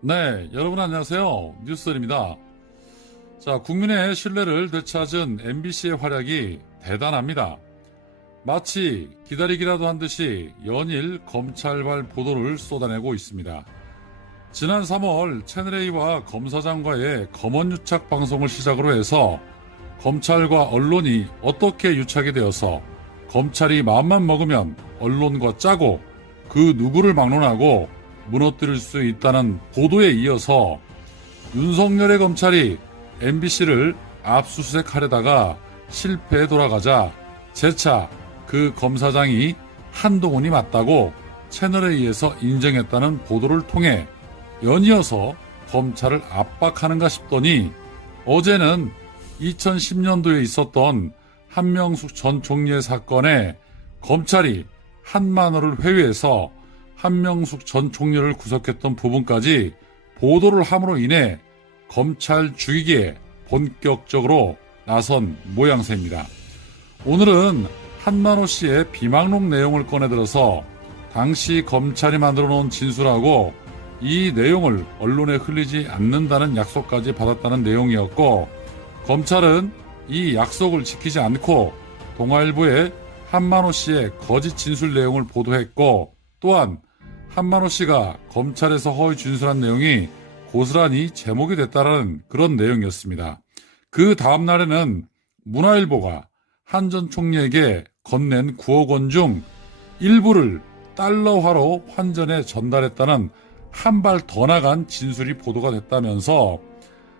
네, 여러분 안녕하세요. 뉴스입니다. 자, 국민의 신뢰를 되찾은 MBC의 활약이 대단합니다. 마치 기다리기라도 한 듯이 연일 검찰발 보도를 쏟아내고 있습니다. 지난 3월 채널A와 검사장과의 검언유착 방송을 시작으로 해서 검찰과 언론이 어떻게 유착이 되어서 검찰이 마음만 먹으면 언론과 짜고 그 누구를 막론하고 무너뜨릴 수 있다는 보도에 이어서 윤석열의 검찰이 MBC를 압수수색하려다가 실패에 돌아가자 재차 그 검사장이 한동훈이 맞다고 채널A에서 인정했다는 보도를 통해 연이어서 검찰을 압박하는가 싶더니 어제는 2010년도에 있었던 한명숙 전 총리의 사건에 검찰이 한만호를 회유해서 한명숙 전 총리를 구속했던 부분까지 보도를 함으로 인해 검찰 죽이기에 본격적으로 나선 모양새입니다. 오늘은 한만호 씨의 비망록 내용을 꺼내들어서 당시 검찰이 만들어 놓은 진술하고 이 내용을 언론에 흘리지 않는다는 약속까지 받았다는 내용이었고, 검찰은 이 약속을 지키지 않고 동아일보에 한만호 씨의 거짓 진술 내용을 보도했고, 또한 한만호 씨가 검찰에서 허위 진술한 내용이 고스란히 제목이 됐다는 그런 내용이었습니다. 그 다음 날에는 문화일보가 한 전 총리에게 건넨 9억 원 중 일부를 달러화로 환전해 전달했다는 한 발 더 나간 진술이 보도가 됐다면서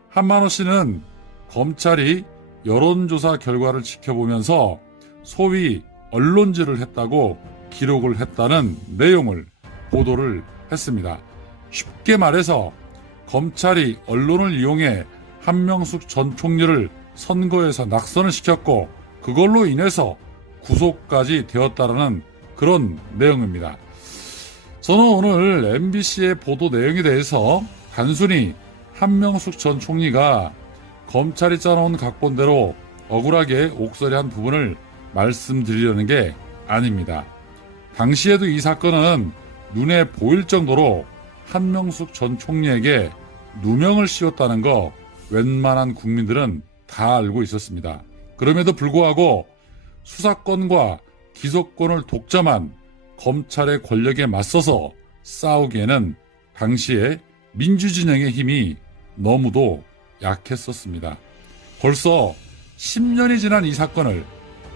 한만호 씨는 검찰이 여론조사 결과를 지켜보면서 소위 언론질을 했다고 기록을 했다는 내용을 보도를 했습니다. 쉽게 말해서 검찰이 언론을 이용해 한명숙 전 총리를 선거에서 낙선을 시켰고 그걸로 인해서 구속까지 되었다라는 그런 내용입니다. 저는 오늘 MBC의 보도 내용에 대해서 단순히 한명숙 전 총리가 검찰이 짜놓은 각본대로 억울하게 옥살이한 부분을 말씀드리려는 게 아닙니다. 당시에도 이 사건은 눈에 보일 정도로 한명숙 전 총리에게 누명을 씌웠다는 거 웬만한 국민들은 다 알고 있었습니다. 그럼에도 불구하고 수사권과 기소권을 독점한 검찰의 권력에 맞서서 싸우기에는 당시에 민주진영의 힘이 너무도 약했었습니다. 벌써 10년이 지난 이 사건을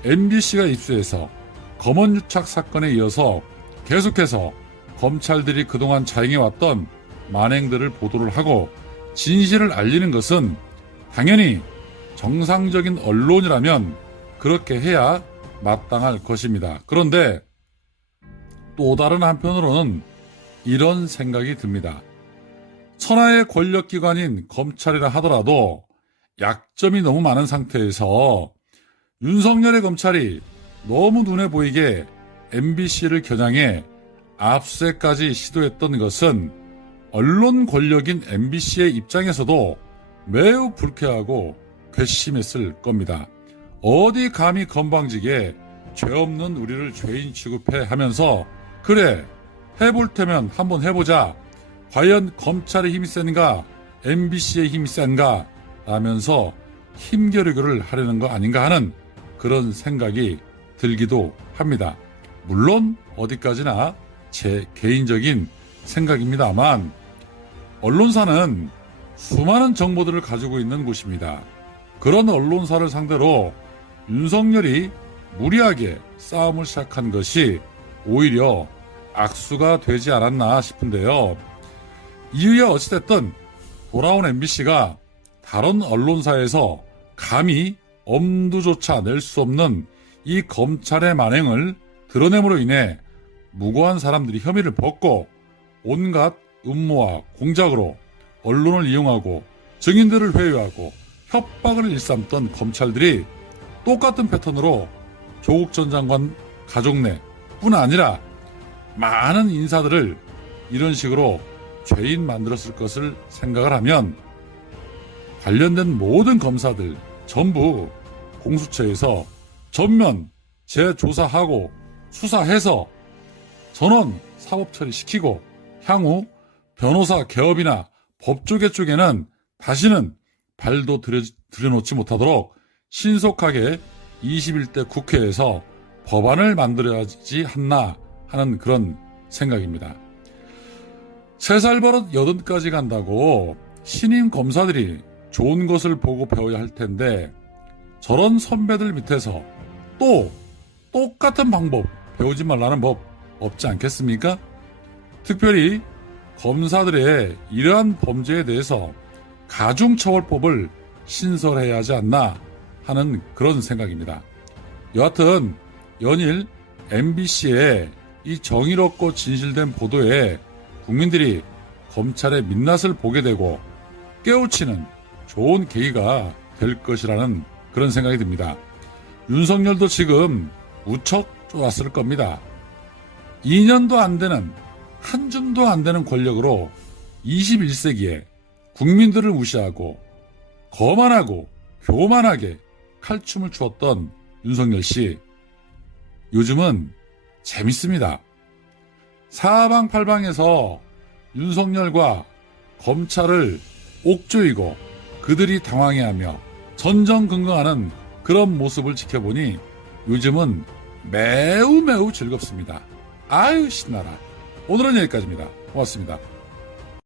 MBC가 입수해서 검언유착 사건에 이어서 계속해서 검찰들이 그동안 자행해왔던 만행들을 보도를 하고 진실을 알리는 것은 당연히 정상적인 언론이라면 그렇게 해야 마땅할 것입니다. 그런데 또 다른 한편으로는 이런 생각이 듭니다. 천하의 권력기관인 검찰이라 하더라도 약점이 너무 많은 상태에서 윤석열의 검찰이 너무 눈에 보이게 MBC를 겨냥해 압수수색까지 시도했던 것은 언론 권력인 MBC의 입장에서도 매우 불쾌하고 괘씸했을 겁니다. 어디 감히 건방지게 죄 없는 우리를 죄인 취급해 하면서 그래 해볼 테면 한번 해보자. 과연 검찰의 힘이 센가 MBC의 힘이 센가 라면서 힘겨루기를 하려는 거 아닌가 하는 그런 생각이 들기도 합니다. 물론 어디까지나 제 개인적인 생각입니다만 언론사는 수많은 정보들을 가지고 있는 곳입니다. 그런 언론사를 상대로 윤석열이 무리하게 싸움을 시작한 것이 오히려 악수가 되지 않았나 싶은데요. 이후에 어찌됐든 돌아온 MBC가 다른 언론사에서 감히 엄두조차 낼 수 없는 이 검찰의 만행을 드러냄으로 인해 무고한 사람들이 혐의를 벗고 온갖 음모와 공작으로 언론을 이용하고 증인들을 회유하고 협박을 일삼던 검찰들이 똑같은 패턴으로 조국 전 장관 가족 내뿐 아니라 많은 인사들을 이런 식으로 죄인 만들었을 것을 생각을 하면 관련된 모든 검사들 전부 공수처에서 전면 재조사하고 수사해서 전원 사법 처리시키고 향후 변호사 개업이나 법조계 쪽에는 다시는 발도 들여놓지 못하도록 신속하게 21대 국회에서 법안을 만들어야지 않나 하는 그런 생각입니다. 3살 버릇 80까지 간다고 신임 검사들이 좋은 것을 보고 배워야 할 텐데 저런 선배들 밑에서 또 똑같은 방법 배우지 말라는 법 없지 않겠습니까? 특별히 검사들의 이러한 범죄에 대해서 가중처벌법을 신설해야 하지 않나 하는 그런 생각입니다. 여하튼 연일 MBC의 이 정의롭고 진실된 보도에 국민들이 검찰의 민낯을 보게 되고 깨우치는 좋은 계기가 될 것이라는 그런 생각이 듭니다. 윤석열도 지금 무척 좋았을 겁니다. 2년도 안 되는 한 줌도 안 되는 권력으로 21세기에 국민들을 무시하고 거만하고 교만하게 칼춤을 추었던 윤석열 씨, 요즘은 재밌습니다. 사방팔방에서 윤석열과 검찰을 옥조이고 그들이 당황해하며 전전긍긍하는 그런 모습을 지켜보니 요즘은 매우 즐겁습니다. 아유 신나라. 오늘은 여기까지입니다. 고맙습니다.